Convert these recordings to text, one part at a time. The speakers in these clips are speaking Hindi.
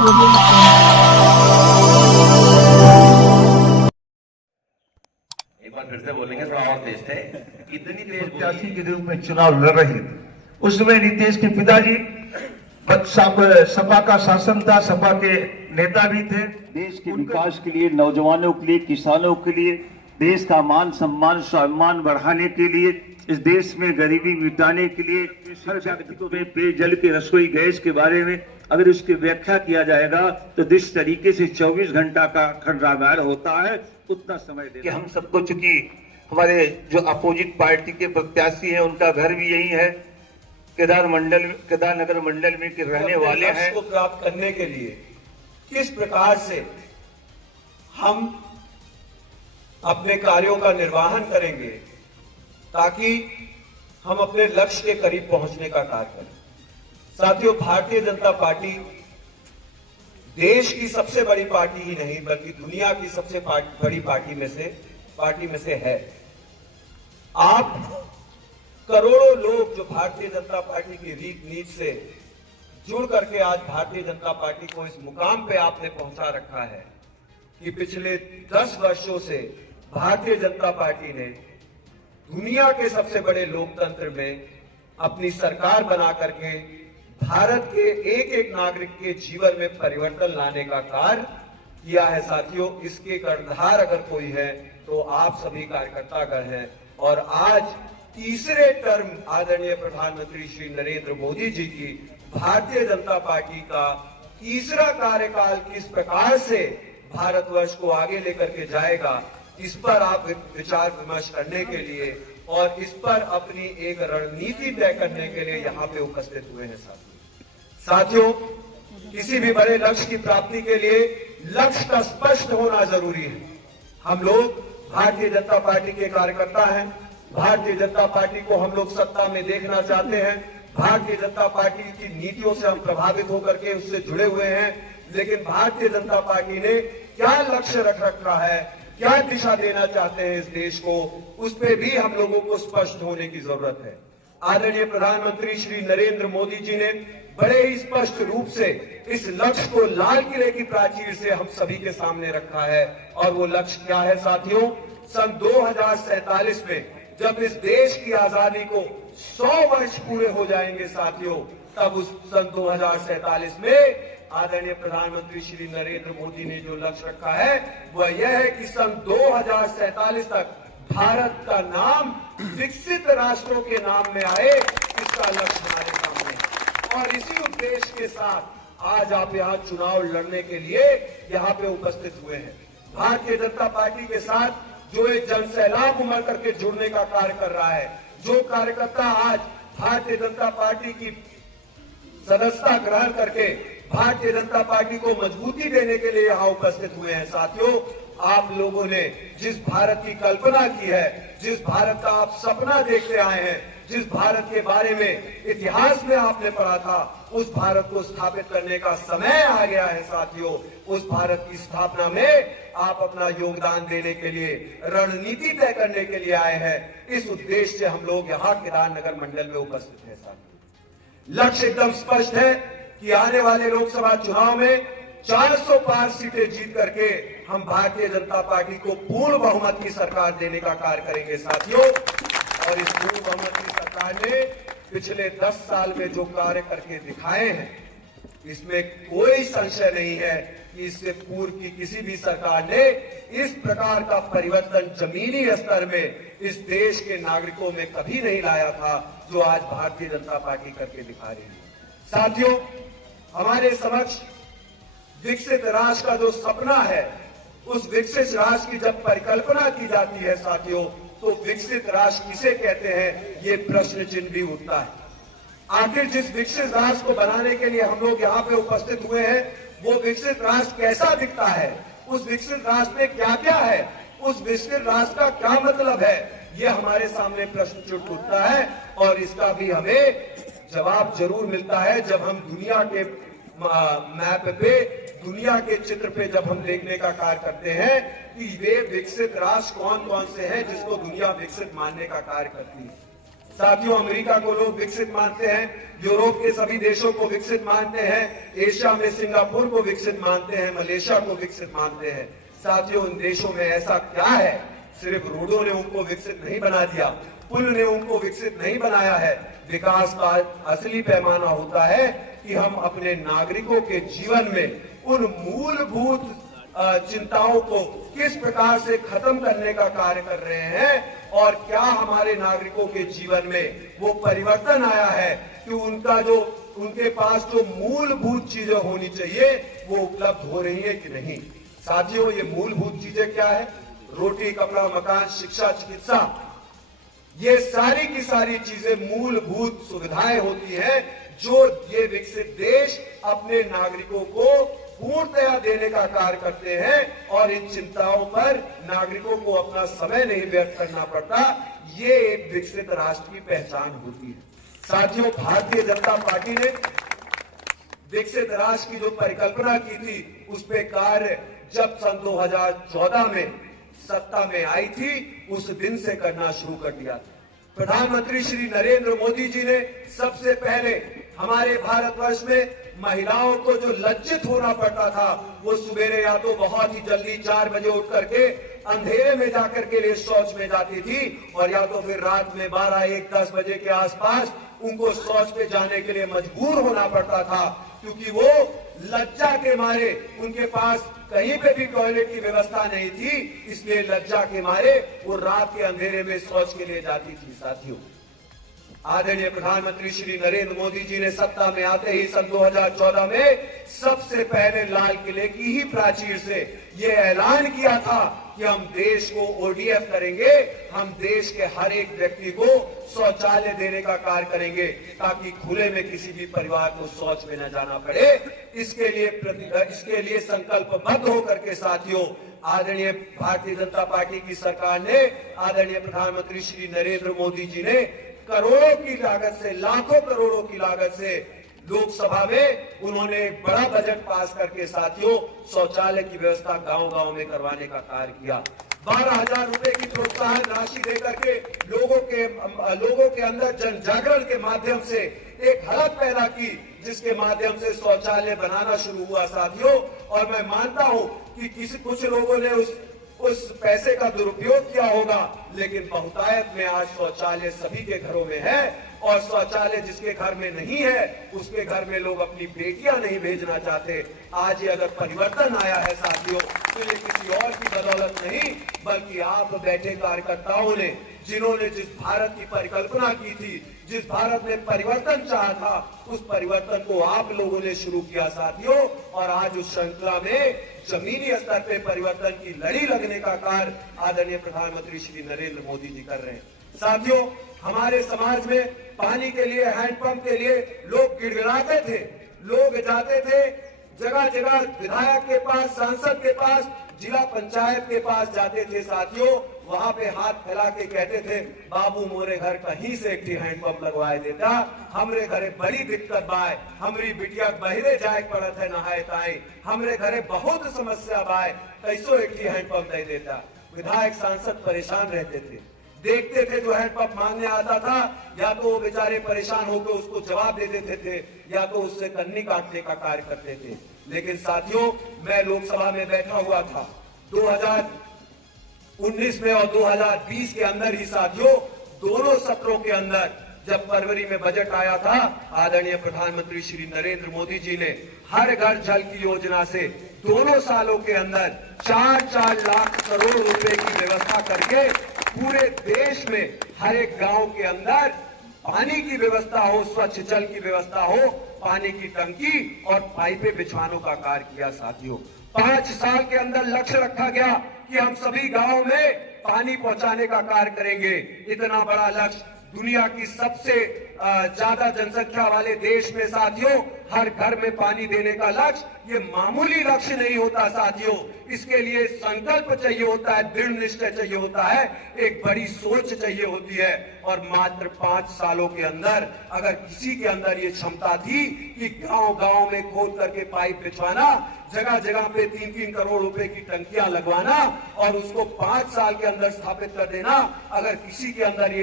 एक बार फिर से बोलेंगे, थोड़ा और तेज थे। इतनी तेज प्रत्याशी के रूप में चुनाव लड़ रही थी। उस समय नीतीश के पिताजी सपा का शासन था, सपा के नेता भी थे। देश के विकास के लिए, नौजवानों के लिए, किसानों के लिए, देश का मान सम्मान स्वाभिमान बढ़ाने के लिए, इस देश में गरीबी मिटाने के लिए, हर व्यक्ति को पेयजल के, रसोई गैस के बारे में अगर उसकी व्याख्या किया जाएगा तो जिस तरीके से 24 घंटा का खंडागार होता है उतना समय कि हम सबको, चूंकि हमारे जो अपोजिट पार्टी के प्रत्याशी हैं उनका घर भी यही है, केदारनगर मंडल में के रहने वाले हैं। को प्राप्त करने के लिए किस प्रकार से हम अपने कार्यों का निर्वहन करेंगे ताकि हम अपने लक्ष्य के करीब पहुंचने का कार्य करें। साथियों, भारतीय जनता पार्टी देश की सबसे बड़ी पार्टी ही नहीं बल्कि दुनिया की सबसे बड़ी पार्टी में से है। आप करोड़ों लोग जो भारतीय जनता पार्टी की रीत नीति से जुड़ करके आज भारतीय जनता पार्टी को इस मुकाम पे आपने पहुंचा रखा है कि पिछले 10 वर्षों से भारतीय जनता पार्टी ने दुनिया के सबसे बड़े लोकतंत्र में अपनी सरकार बना करके भारत के एक एक नागरिक के जीवन में परिवर्तन लाने का कार्य किया है। साथियों, इसके कर्णधार अगर कोई है तो आप सभी कार्यकर्तागण हैं। और आज तीसरे टर्म आदरणीय प्रधानमंत्री श्री नरेंद्र मोदी जी की भारतीय जनता पार्टी का तीसरा कार्यकाल किस प्रकार से भारतवर्ष को आगे लेकर के जाएगा, इस पर आप विचार विमर्श करने के लिए और इस पर अपनी एक रणनीति तय करने के लिए यहाँ पे उपस्थित हुए हैं। साथियों, किसी भी बड़े लक्ष्य की प्राप्ति के लिए लक्ष्य का स्पष्ट होना जरूरी है। हम लोग भारतीय जनता पार्टी के कार्यकर्ता हैं। भारतीय जनता पार्टी को हम लोग सत्ता में देखना चाहते हैं। भारतीय जनता पार्टी की नीतियों से हम प्रभावित होकर के उससे जुड़े हुए हैं। लेकिन भारतीय जनता पार्टी ने क्या लक्ष्य रख रखा है, क्या दिशा देना चाहते हैं इस देश को, उस पर भी हम लोगों को स्पष्ट होने की जरूरत है। आदरणीय प्रधानमंत्री श्री नरेंद्र मोदी जी ने बड़े ही स्पष्ट रूप से इस लक्ष्य को लाल किले की प्राचीर से हम सभी के सामने रखा है। और वो लक्ष्य क्या है साथियों? सन 2047 में जब इस देश की आजादी को 100 वर्ष पूरे हो जाएंगे साथियों, तब उस सन 2047 में आदरणीय प्रधानमंत्री श्री नरेंद्र मोदी ने जो लक्ष्य रखा है वह यह है कि सन 2047 तक भारत का नाम विकसित राष्ट्रों के नाम में आए, इसका लक्ष्य हमारे सामने है। और इसी उद्देश्य के साथ आज आप यहाँ चुनाव लड़ने के लिए यहाँ पे उपस्थित हुए हैं। भारतीय जनता पार्टी के साथ जो एक जनसैलाब उमड़ करके जुड़ने का कार्य कर रहा है, जो कार्यकर्ता आज भारतीय जनता पार्टी की सदस्यता ग्रहण करके भारतीय जनता पार्टी को मजबूती देने के लिए यहाँ उपस्थित हुए हैं। साथियों, आप लोगों ने जिस भारत की कल्पना की है, जिस भारत का आप सपना देखते आए हैं, जिस भारत के बारे में इतिहास में आपने पढ़ा था, उस भारत को स्थापित करने का समय आ गया है। साथियों, उस भारत की स्थापना में आप अपना योगदान देने के लिए, रणनीति तय करने के लिए आए हैं। इस उद्देश्य से हम लोग यहाँ केदारनगर मंडल में उपस्थित हैं। साथियों, लक्ष्य एकदम स्पष्ट है कि आने वाले लोकसभा चुनाव में 400 पार सीटें जीत करके हम भारतीय जनता पार्टी को पूर्ण बहुमत की सरकार देने का कार्य करेंगे। साथियों, और इस पूर्ण बहुमत की सरकार ने पिछले 10 साल में जो कार्य करके दिखाए हैं, इसमें कोई संशय नहीं है कि इससे पूर्व की किसी भी सरकार ने इस प्रकार का परिवर्तन जमीनी स्तर में इस देश के नागरिकों में कभी नहीं लाया था जो आज भारतीय जनता पार्टी करके दिखा रही है। साथियों, हमारे समक्ष विकसित राष्ट्र का जो सपना है, उस विकसित राष्ट्र की जब परिकल्पना की जाती है साथियों, तो विकसित राष्ट्र किसे कहते हैं, ये प्रश्न चिन्ह भी उठता है। आखिर जिस विकसित राष्ट्र को बनाने के लिए हम लोग यहाँ पे उपस्थित हुए हैं, वो विकसित राष्ट्र कैसा दिखता है, उस विकसित राष्ट्र में क्या क्या है, उस विकसित राष्ट्र का क्या मतलब है, ये हमारे सामने प्रश्न चिन्ह उठता है। और इसका भी हमें जवाब जरूर मिलता है जब हम दुनिया के मैप पे, दुनिया के चित्र पे जब हम देखने का कार्य करते हैं कि वे विकसित राष्ट्र कौन कौन से हैं जिसको दुनिया विकसित मानने का कार्य करती है। साथियों, अमेरिका को लोग विकसित मानते हैं, यूरोप के सभी देशों को विकसित मानते हैं, एशिया में सिंगापुर को विकसित मानते हैं, मलेशिया को विकसित मानते हैं। साथियों, उन देशों में ऐसा क्या है? सिर्फ रोडों ने उनको विकसित नहीं बना दिया, पुल ने उनको विकसित नहीं बनाया है। विकास का असली पैमाना होता है कि हम अपने नागरिकों के जीवन में उन मूलभूत चिंताओं को किस प्रकार से खत्म करने का कार्य कर रहे हैं और क्या हमारे नागरिकों के जीवन में वो परिवर्तन आया है कि उनके पास जो मूलभूत चीजें होनी चाहिए वो उपलब्ध हो रही है कि नहीं। साथियों, ये मूलभूत चीजें क्या है? रोटी, कपड़ा, मकान, शिक्षा, चिकित्सा, ये सारी की सारी चीजें मूलभूत सुविधाएं होती हैं जो ये विकसित देश अपने नागरिकों को पूर्णतया देने का कार्य करते हैं और इन चिंताओं पर नागरिकों को अपना समय नहीं व्यर्थ करना पड़ता। ये एक विकसित राष्ट्र की पहचान होती है। साथियों, भारतीय जनता पार्टी ने विकसित राष्ट्र की जो परिकल्पना की थी उस पे कार्य जब सन 2014 में सत्ता में आई थी उस दिन से करना शुरू कर दिया था। प्रधानमंत्री श्री नरेंद्र मोदी जी ने सबसे पहले हमारे भारतवर्ष में महिलाओं को जो लज्जित होना पड़ता था वो सवेरे या तो बहुत ही जल्दी 4 बजे उठ करके अंधेरे में जाकर के लिए शौच में जाती थी और या तो फिर रात में 12, 1, 10 बजे के आसपास उनको शौच पे जाने के लिए मजबूर होना पड़ता था, क्योंकि वो लज्जा के मारे उनके पास कहीं पे भी टॉयलेट की व्यवस्था नहीं थी, इसलिए लज्जा के मारे वो रात के अंधेरे में शौच के लिए जाती थी। साथियों, आदरणीय प्रधानमंत्री श्री नरेंद्र मोदी जी ने सत्ता में आते ही सन 2014 में सबसे पहले लाल किले की ही प्राचीर से ये ऐलान किया था कि हम देश को ओडीएफ करेंगे, हम देश के हर एक व्यक्ति को शौचालय देने का कार्य करेंगे ताकि खुले में किसी भी परिवार को शौच में न जाना पड़े। इसके लिए संकल्पबद्ध होकर के साथियों, आदरणीय भारतीय जनता पार्टी की सरकार ने, आदरणीय प्रधानमंत्री श्री नरेंद्र मोदी जी ने करोड़ों की लागत से, लाखों करोड़ों की लागत से लोकसभा में उन्होंने एक बड़ा बजट पास करके साथियों शौचालय की व्यवस्था गांव-गांव में करवाने का कार्य किया। 12,000 रुपए की प्रोत्साहन राशि देकर के लोगों के अंदर जन जागरण के माध्यम से एक हड़प पैदा की, जिसके माध्यम से शौचालय बनाना शुरू हुआ साथियों। और मैं मानता हूं कि कुछ लोगों ने उस पैसे का दुरुपयोग किया होगा, लेकिन बहुतायत में आज शौचालय सभी के घरों में है और शौचालय जिसके घर में नहीं है उसके घर में लोग अपनी बेटियां नहीं भेजना चाहते। आज ये अगर परिवर्तन आया है साथियों तो ये किसी और की बदौलत नहीं बल्कि आप बैठे कार्यकर्ताओं ने, जिन्होंने जिस भारत की परिकल्पना की थी, जिस भारत में परिवर्तन चाहा था, उस परिवर्तन को आप लोगों ने शुरू किया साथियों। और आज उस श्रृंखला में जमीनी स्तर पे परिवर्तन की लड़ी लगने का कार्य आदरणीय प्रधानमंत्री श्री नरेंद्र मोदी जी कर रहे हैं। साथियों, हमारे समाज में पानी के लिए, हैंडपंप के लिए लोग गिड़गिड़ाते थे, लोग जाते थे जगह जगह विधायक के पास, सांसद के पास, जिला पंचायत के पास जाते थे साथियों, वहां पे हाथ फैला के कहते थे, बाबू मोरे घर कहीं से एक हैंडपंप लगवाए देता, हमरे घरे बड़ी दिक्कत बाय, हमरी बिटिया बहरे जाए पड़त है नहाए ताई, हमरे घरे बहुत समस्या बाय, कैसो एक हैंडपंप दे देता। विधायक सांसद परेशान रहते थे, देखते थे जो हैंडपंप मांगने आता था, या तो वो बेचारे परेशान होकर उसको जवाब दे देते थे या तो उससे कन्नी काटने का कार्य करते थे। लेकिन साथियों, मैं लोकसभा में बैठा हुआ था 2019 में और 2020 के अंदर ही साथियों, दोनों सत्रों के अंदर जब फरवरी में बजट आया था, आदरणीय प्रधानमंत्री श्री नरेंद्र मोदी जी ने हर घर जल की योजना से दोनों सालों के अंदर 4-4 लाख करोड़ रुपए की व्यवस्था करके पूरे देश में हर एक गांव के अंदर पानी की व्यवस्था हो, स्वच्छ जल की व्यवस्था हो, पानी की टंकी और पाइपें बिछवानों का कार्य किया साथियों। 5 साल के अंदर लक्ष्य रखा गया कि हम सभी गांवों में पानी पहुंचाने का कार्य करेंगे। इतना बड़ा लक्ष्य दुनिया की सबसे ज्यादा जनसंख्या वाले देश में साथियों हर घर में पानी देने का लक्ष्य ये मामूली लक्ष्य नहीं होता साथियों। इसके लिए संकल्प चाहिए होता है, दृढ़ निश्चय चाहिए होता है, एक बड़ी सोच चाहिए होती है। और मात्र 5 सालों के अंदर अगर किसी के अंदर ये क्षमता थी कि गांव-गांव में खोद करके पाइप बिछवाना, जगह जगह पे 3-3 करोड़ रुपए की टंकियां लगवाना और उसको 5 साल के अंदर स्थापित कर देना, अगर किसी के अंदर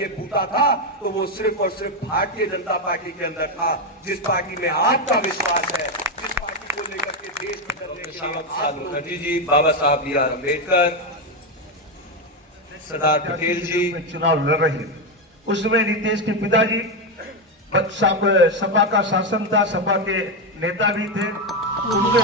ये बूता था तो वो सिर्फ और सिर्फ भारतीय जनता पार्टी के अंदर था, जिस पार्टी में आपका विश्वास है, जिस पार्टी को लेकर के देश में करने के लिए मुखर्जी जी, बाबा साहब बी आर अम्बेडकर, सरदार पटेल जी में चुनाव लड़ रही थी। उस समय नीतीश के पिताजी सपा का शासन था, सपा के नेता भी थे। उनके